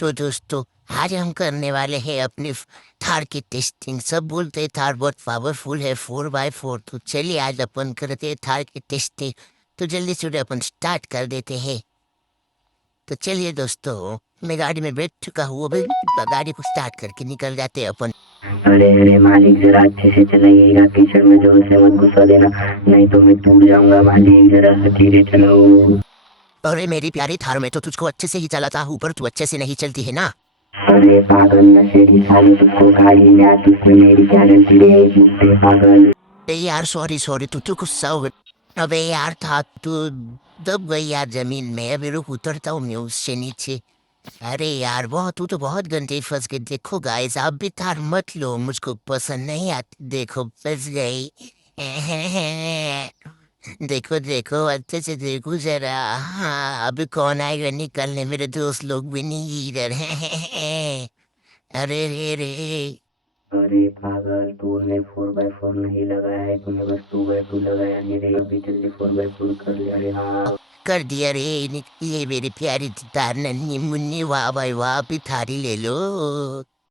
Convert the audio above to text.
तो दोस्तों, आज हम करने वाले हैं अपनी थार की टेस्टिंग। सब बोलते हैं थार बहुत पावरफुल है, 4x4। तो चलिए आज अपन करते हैं थार की टेस्टिंग। तो जल्दी से अपन स्टार्ट कर देते हैं। तो चलिए दोस्तों, मैं गाड़ी में बैठ चुका हूँ। अभी गाड़ी को स्टार्ट करके निकल जाते हैं अपन। अरे अरे मालिक, जरा अच्छे से चलाइएगा। कीचड़ में जोर से मत घुसा देना, नहीं तो मैं टूट जाऊंगा। मालिक जरा धीरे चलाओ। अरे मेरी प्यारी थार, में तो तुझको अच्छे से ही चलाता हूँ, पर तू अच्छे से नहीं चलती है ना। अरे पागल नशेड़ी साले, तुझको गाड़ी में आ, तुझसे मेरी गारंटी रहेगी कुत्ते पागल। अरे यार, सॉरी सॉरी, तू गुस्सा हो गया। अबे यार था तू दब गई यार जमीन में। अभी रुक, उतरता हूँ मैं उससे नीचे। अरे यार, बहुत तू तो बहुत गंदे फंस गई। देखो गाइस, आप भी थार मत लो, मुझको पसंद नहीं आती। देखो फंस गई। देखो देखो, अच्छे से देखो जरा। हाँ, अभी कौन आएगा निकलने? मेरे दोस्त लोग भी नहीं इधर हैं। अरे रे रे। अरे पागल, तूने 4x4 नहीं लगाया है, तूने बस 2x2 लगाया। मेरे अभी जल्दी 4x4 कर ले। अरे हाँ। कर दिया रे। ये मेरी प्यारी तार, नन्ही मुन्नी, वाह भाई वाह, भी थारी ले लो।